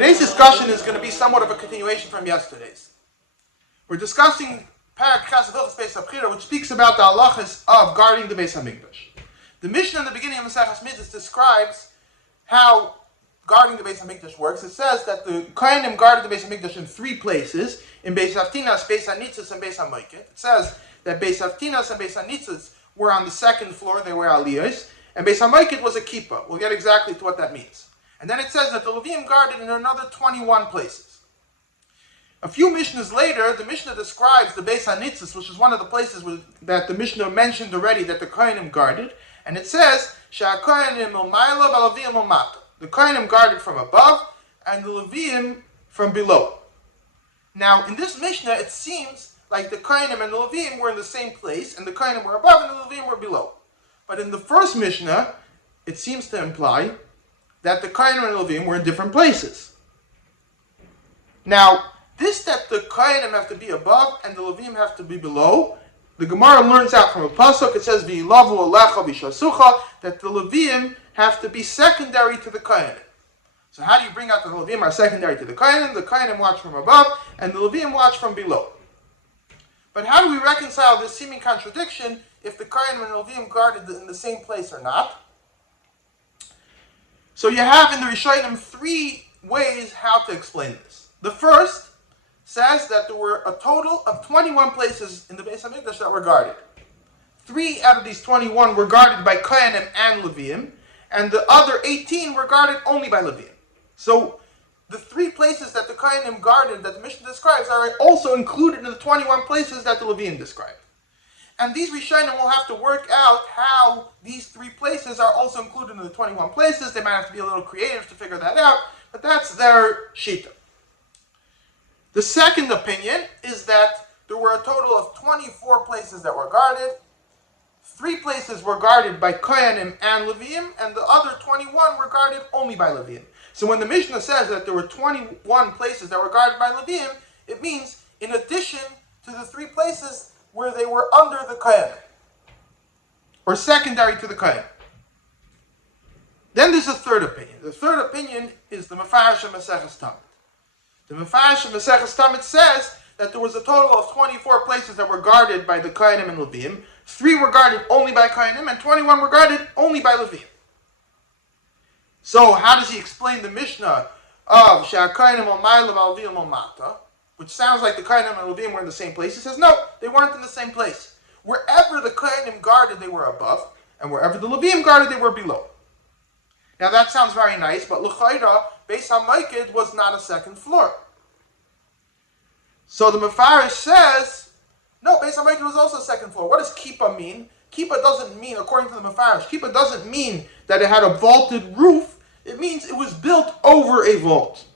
Today's discussion is going to be somewhat of a continuation from yesterday's. We're discussing Perek Hilchos Beis Habechirah, which speaks about the halachas of guarding the Beis Hamikdash. The Mishnah in the beginning of Maseches Mitzvos describes how guarding the Beis Hamikdash works. It says that the Kohanim guarded the Beis Hamikdash in three places: in Beis Haftinas, Beis Hanitzos, and Beis Hamoket. It says that Beis Haftinas and Beis Hanitzos were on the second floor; they were aliyos, and Beis Hamoket was a kippah. We'll get exactly to what that means. And then it says that the Levi'im guarded in another 21 places. A few Mishnahs later, the Mishnah describes the Beis Hanitzos, which is one of the places that the Mishnah mentioned already that the Kohanim guarded, and it says Sha'Kohanim Ilmayla B'Levi'im Ilmata. The Kohanim guarded from above, and the Levi'im from below. Now, in this Mishnah, it seems like the Kohanim and the Levi'im were in the same place, and the Kohanim were above, and the Levi'im were below. But in the first Mishnah, it seems to imply that the Kohanim and the Levi'im were in different places. Now, this that the Kohanim have to be above and the Levi'im have to be below, the Gemara learns out from a pasuk. It says V'yilavu alecha v'shasucha, that the Levi'im have to be secondary to the Kohanim. So how do you bring out that the Levi'im are secondary to the Kohanim? The Kohanim watch from above and the Levi'im watch from below. But how do we reconcile this seeming contradiction if the Kohanim and the Levi'im guarded in the same place or not? So you have in the Rishonim three ways how to explain this. The first says that there were a total of 21 places in the Beis Hamikdash that were guarded. 3 out of these 21 were guarded by Kohanim and Levi'im, and the other 18 were guarded only by Levi'im. So the 3 places that the Kohanim guarded that the Mishnah describes are also included in the 21 places that the Levi'im described. And these Rishonim will have to work out how these 3 places are also included in the 21 places. They might have to be a little creative to figure that out, but that's their shita. The second opinion is that there were a total of 24 places that were guarded. 3 places were guarded by Kohanim and Levi'im, and the other 21 were guarded only by Levi'im. So when the Mishnah says that there were 21 places that were guarded by Levi'im, it means in addition to the 3 places where they were under the Kohanim, or secondary to the Kohanim. Then there's a third opinion. The third opinion is the Mefarish of Maseches Tamid. The Mefarish of Maseches Tamid says that there was a total of 24 places that were guarded by the Kohanim and Levi'im. 3 were guarded only by Kohanim, and 21 were guarded only by Levi'im. So how does he explain the Mishnah of Sha'Kohanim Ilmayla B'Levi'im Ilmata, which sounds like the Kohanim and Levi'im were in the same place? He says, no, they weren't in the same place. Wherever the Kohanim guarded, they were above, and wherever the Levi'im guarded, they were below. Now that sounds very nice, but l'chayra, Beis Hamoket was not a second floor. So the Mefarish says, no, Beis Hamoket was also a second floor. What does kippah mean? Kippah doesn't mean, according to the Mefarish, kippah doesn't mean that it had a vaulted roof. It means it was built over a vault,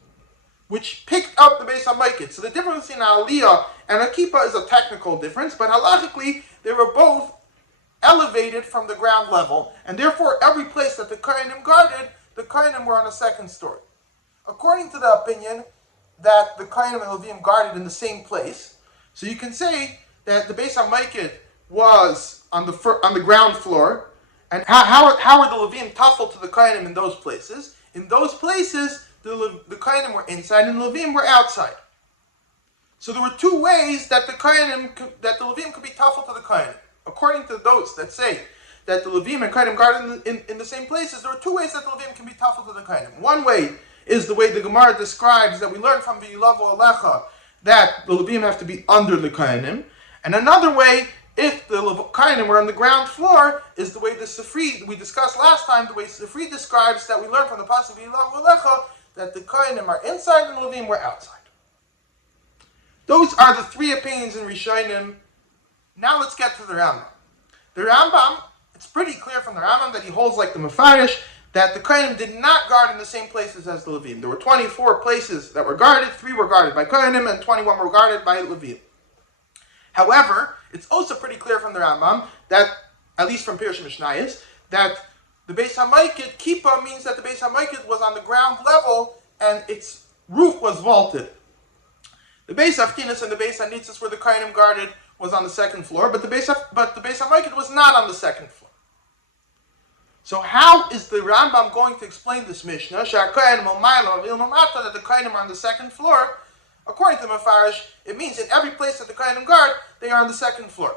which picked up the Beis Hamoket. So the difference in aliyah and a kippah is a technical difference, but halachically, they were both elevated from the ground level, and therefore every place that the Kohanim guarded, the Kohanim were on a second story. According to the opinion that the Kohanim and Levi'im guarded in the same place, so you can say that the Beis Hamoket was on the ground floor, and how were the Levi'im tafel to the Kohanim in those places? In those places, the Kohanim were inside and the Levi'im were outside. So there were 2 ways that the Levi'im could be tafel to the Kohanim. According to those that say that the Levi'im and Kohanim guarded in the same places, there are 2 ways that the Levi'im can be tafel to the Kohanim. One way is the way the Gemara describes that we learn from V'yilavu alecha, that the Levi'im have to be under the Kohanim. And another way, if the Kohanim were on the ground floor, is the way the Sifri, we discussed last time, the way Sifri describes that we learn from the pasuk V'yilavu alecha, that the Kohanim are inside and the Levi'im were outside. Those are the 3 opinions in Rishonim. Now let's get to the Rambam. The Rambam, it's pretty clear from the Rambam that he holds like the Mefarish, that the Kohanim did not guard in the same places as the Levi'im. There were 24 places that were guarded, 3 were guarded by Kohanim, and 21 were guarded by Levi'im. However, it's also pretty clear from the Rambam that, at least from Pirush Mishnayos, that the Beis Hamoket, kippah means that the Beis Hamoket was on the ground level and its roof was vaulted. The Beis Haftinas and the Beis Hanitzos, where the Kohanim guarded, was on the second floor, but the Beis Hamoket was not on the second floor. So how is the Rambam going to explain this Mishnah? That the Kohanim are on the second floor. According to the Mefarish, it means in every place that the Kohanim guard, they are on the second floor.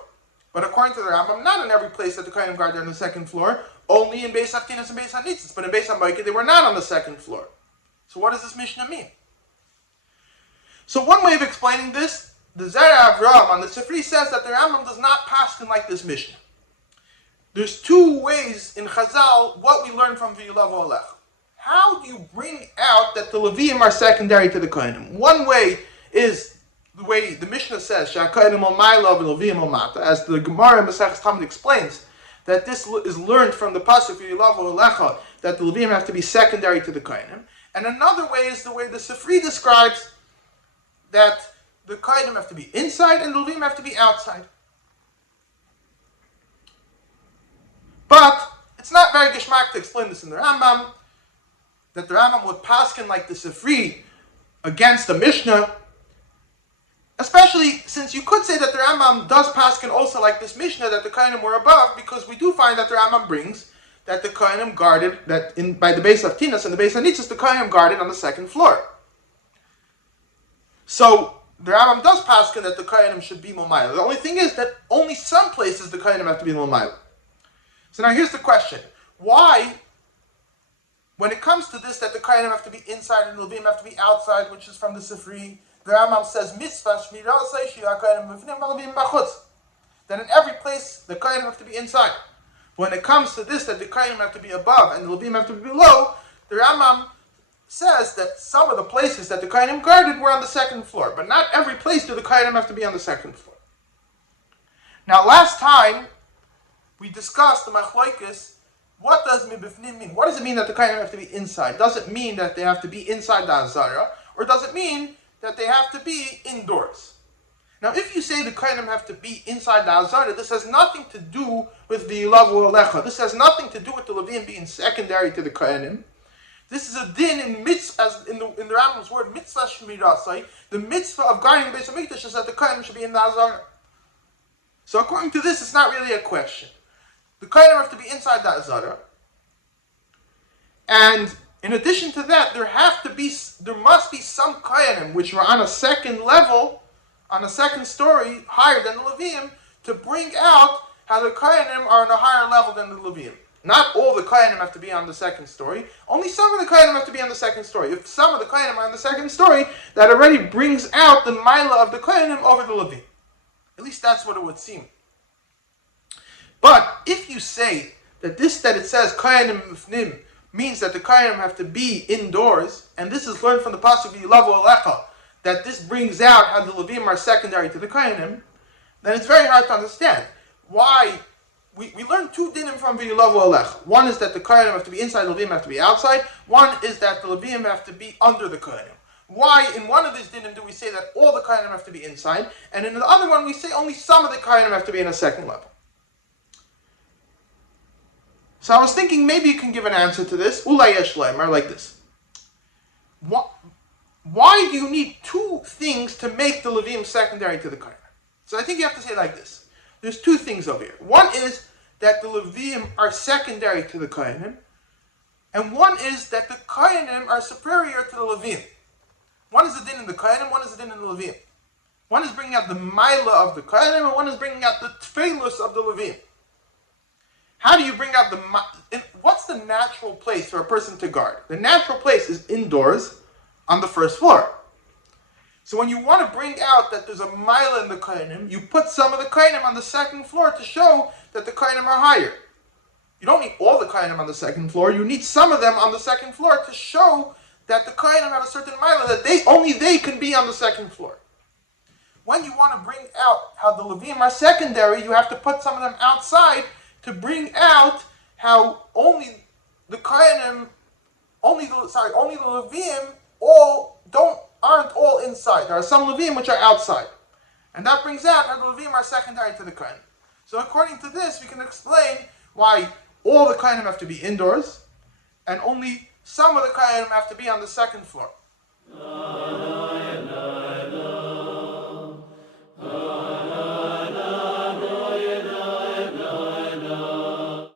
But according to the Rambam, not in every place that the Kohanim guard, they're on the second floor. Only in Beis Haftinas and Beis Hanitzis. But in Beis Hamoikeh, they were not on the second floor. So what does this Mishnah mean? So one way of explaining this, the Zera Avraham on the Sifri says that the Rambam does not paskin like this Mishnah. There's two ways in Chazal what we learn from V'yulavu Alecha. How do you bring out that the Levi'im are secondary to the Kohanim? One way is the way the Mishnah says, Sha'kohanim al Ma'ila v'Levi'im al Mata, as the Gemara in Maseches Tamid explains, that this is learned from the pasuk V'yulavu Alecha, that the Levi'im have to be secondary to the Kohanim. And another way is the way the Sifri describes that the Kohanim have to be inside and the Levi'im have to be outside. But it's not very geschmack to explain this in the Rambam, that the Rambam would paskin like the Sifri against the Mishnah, especially since you could say that the Rambam does paskin also like this Mishnah, that the Kohanim were above, because we do find that the Rambam brings that the Kohanim guarded, that by the Beis Haftinas and the Beis Hanitzis, the Kohanim guarded on the second floor. So the Rambam does paskin that the Kohanim should be Momayla. The only thing is that only some places the Kohanim have to be Momayla. So now here's the question. Why, when it comes to this, that the Kohanim have to be inside and the Levi'im have to be outside, which is from the Sifri, the Rambam says, Mitzvah Shmirah Seishi HaKohanim B'fnim HaLevi'im B'chutz. That in every place, the Kohanim have to be inside. When it comes to this, that the Kohanim have to be above and the Levi'im have to be below, the Rambam says that some of the places that the Kohanim guarded were on the second floor, but not every place do the Kohanim have to be on the second floor. Now, last time, we discussed the machlokes. What does mibifnim mean? What does it mean that the Kohanim have to be inside? Does it mean that they have to be inside the Azara, or does it mean that they have to be indoors? Now, if you say the Kohanim have to be inside the Azara, this has nothing to do with the V'yulavu Alecha. This has nothing to do with the Levi'im being secondary to the Kohanim. This is a din in mitzvah, as in the Rambam's word, mitzvah shmirasai. The mitzvah of guarding the Beis Hamikdash is that the Kohanim should be in the Azara. So according to this, it's not really a question. The Kohanim have to be inside that Azara. And in addition to that, there must be some Kohanim which are on a second level, on a second story, higher than the Levi'im, to bring out how the Kohanim are on a higher level than the Levi'im. Not all the Kohanim have to be on the second story. Only some of the Kohanim have to be on the second story. If some of the Kohanim are on the second story, that already brings out the Maila of the Kohanim over the Levi'im. At least that's what it would seem. But if you say that it says Kohanim Mifnim means that the Kohanim have to be indoors, and this is learned from the pasuk V'yulavu Alecha, that this brings out how the Levi'im are secondary to the Kohanim, then it's very hard to understand why we learn two dinim from V'yulavu Alecha. One is that the Kohanim have to be inside, the Levi'im have to be outside. One is that the Levi'im have to be under the Kohanim. Why in one of these dinim do we say that all the Kohanim have to be inside, and in the other one we say only some of the Kohanim have to be in a second level? So I was thinking maybe you can give an answer to this. Ulay yesh le'emar, like this. Why do you need two things to make the Levi'im secondary to the Kohanim? So I think you have to say it like this. There's two things over here. One is that the Levi'im are secondary to the Kohanim, and one is that the Kohanim are superior to the Levi'im. One is the din in the Kohanim, one is the din in the Levi'im. One is bringing out the Maila of the Kohanim, and one is bringing out the Tfeilus of the Levi'im. How do you bring out what's the natural place for a person to guard? The natural place is indoors on the first floor. So when you want to bring out that there's a mile in the Kohanim, you put some of the Kohanim on the second floor to show that the Kohanim are higher. You don't need all the Kohanim on the second floor, you need some of them on the second floor to show that the Kohanim have a certain mile, that only they can be on the second floor. When you want to bring out how the Levi'im are secondary, you have to put some of them outside to bring out how only the Kohanim, only the Levi'im aren't all inside. There are some Levi'im which are outside. And that brings out how the Levi'im are secondary to the Kohanim. So according to this, we can explain why all the Kohanim have to be indoors, and only some of the Kohanim have to be on the second floor.